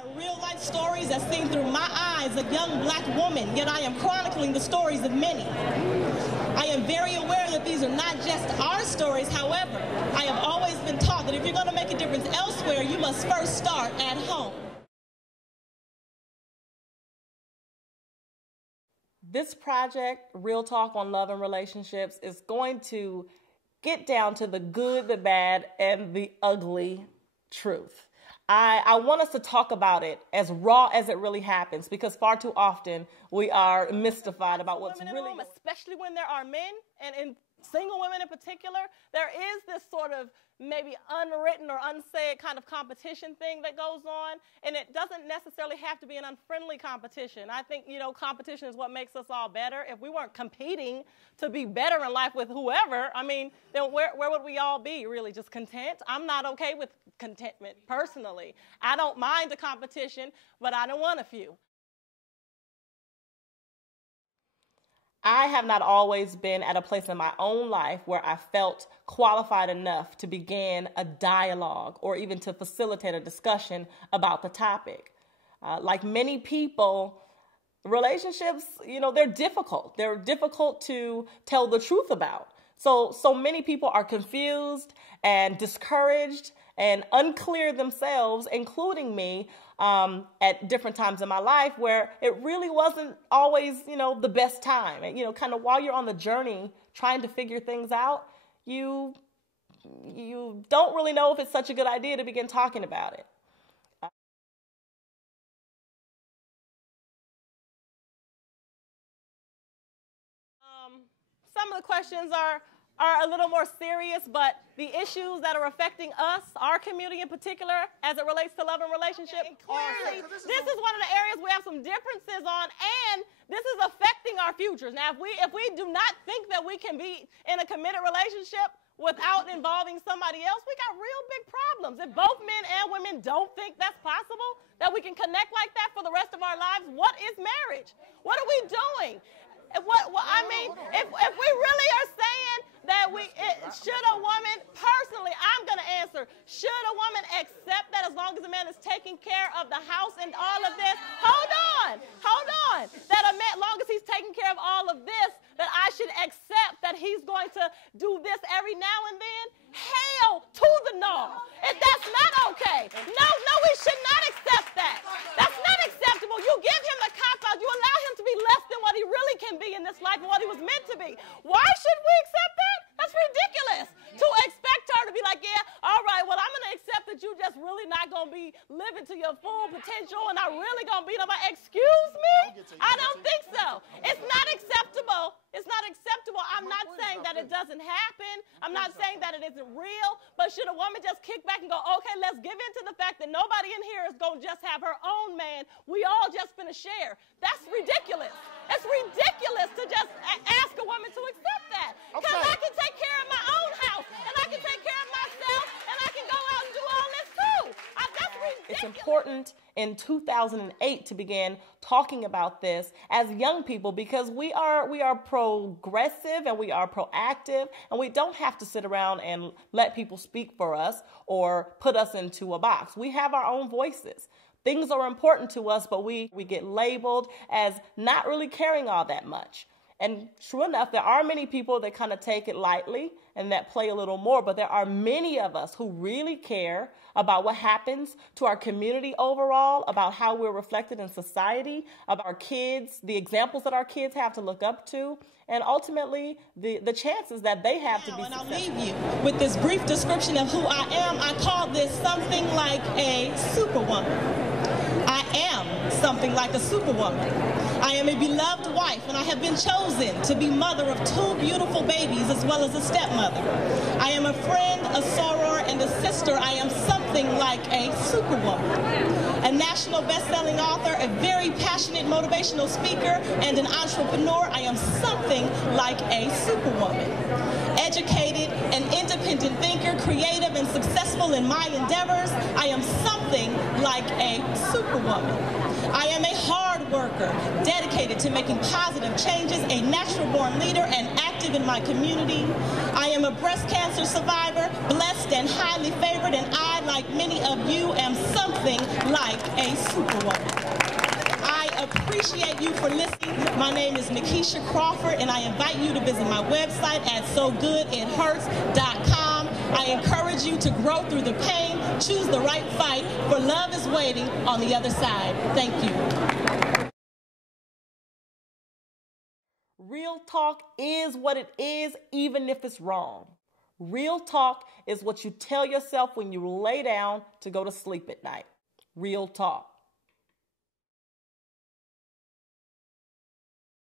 are real-life stories as seen through my eyes, a young black woman, yet I am chronicling the stories of many. I am very aware that these are not just our stories. However, I have always been taught that if you're going to make a difference elsewhere, you must first start at home. This project, Real Talk on Love and Relationships, is going to get down to the good, the bad, and the ugly truth. I want us to talk about it as raw as it really happens, because far too often we are mystified about what's really going on. Especially when there are men, and in single women in particular, there is this sort of maybe unwritten or unsaid kind of competition thing that goes on, and it doesn't necessarily have to be an unfriendly competition. I think, competition is what makes us all better. If we weren't competing to be better in life with whoever, I mean, then where would we all be, really? Just content? I'm not okay with contentment, personally. I don't mind the competition, but I don't want a few. I have not always been at a place in my own life where I felt qualified enough to begin a dialogue or even to facilitate a discussion about the topic. Like many people, relationships, they're difficult. They're difficult to tell the truth about. So many people are confused and discouraged and unclear themselves, including me, at different times in my life where it really wasn't always, the best time. And, kind of while you're on the journey trying to figure things out, you don't really know if it's such a good idea to begin talking about it. Some of the questions are a little more serious, but the issues that are affecting us, our community in particular, as it relates to love and relationship, clearly, this is one of the areas we have some differences on, and this is affecting our futures. Now, if we do not think that we can be in a committed relationship without involving somebody else, we got real big problems. If both men and women don't think that's possible, that we can connect like that for the rest of our lives, what is marriage? What are we doing? If we really are saying that should a woman, personally, I'm going to answer, should a woman accept that as long as a man is taking care of the house and all of this? Hold on. That a man, as long as he's taking care of all of this, that I should accept that he's going to do this every now and then? Hell to the no. That's not okay. No, we should not accept that. That's not acceptable. You give him the cop-out. You allow him to be less than what he really can be in this life and what he was meant to be. Why should we accept that? That's ridiculous. To expect her to be like, yeah, all right, well, I'm going to accept that you just really not going to be living to your full potential and I'm really going to be nobody. Excuse me? I don't think so. It's not acceptable. It's not acceptable. I'm not saying that it doesn't happen. I'm not saying that it isn't real. But should a woman just kick back and go, okay, let's give in to the fact that nobody in here is going to just have her own man. We all just finna share. That's ridiculous. It's ridiculous to just ask a woman to accept that. Because I can take care of my own house, and I can take care of myself, and I can go out and do all this too. That's ridiculous. It's important in 2008 to begin talking about this as young people, because we are progressive and we are proactive, and we don't have to sit around and let people speak for us or put us into a box. We have our own voices. Things are important to us, but we get labeled as not really caring all that much. And true enough, there are many people that kind of take it lightly and that play a little more, but there are many of us who really care about what happens to our community overall, about how we're reflected in society, about our kids, the examples that our kids have to look up to, and ultimately the chances that they have to be successful. And I'll leave you with this brief description of who I am. I call this something like a superwoman. I am something like a superwoman. I am a beloved wife, and I have been chosen to be mother of 2 beautiful babies as well as a stepmother. I am a friend, a soror, and a sister. I am something like a superwoman. A national best-selling author, a very passionate motivational speaker, and an entrepreneur. I am something like a superwoman. Educated, an independent thinker, creative, and successful in my endeavors. I am something like a superwoman. I am a hard worker, dedicated to making positive changes, a natural-born leader, and active in my community. I am a breast cancer survivor, blessed and highly favored, and I, like many of you, am something something like a superwoman. I appreciate you for listening. My name is NaKisha Crawford, and I invite you to visit my website at SoGoodItHurts.com. I encourage you to grow through the pain, choose the right fight, for love is waiting on the other side. Thank you. Real talk is what it is, even if it's wrong. Real talk is what you tell yourself when you lay down to go to sleep at night. Real talk.